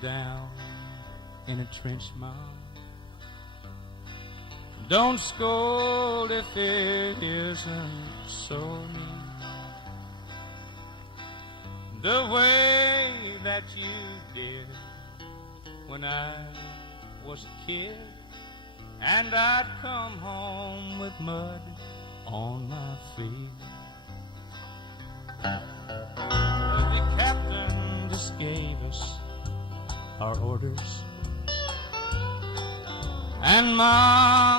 down in a trench, Mom. Don't scold if it isn't so neat. The way that you did when I was a kid, and I'd come home with mud on my feet. The captain just gave us our orders, and Mom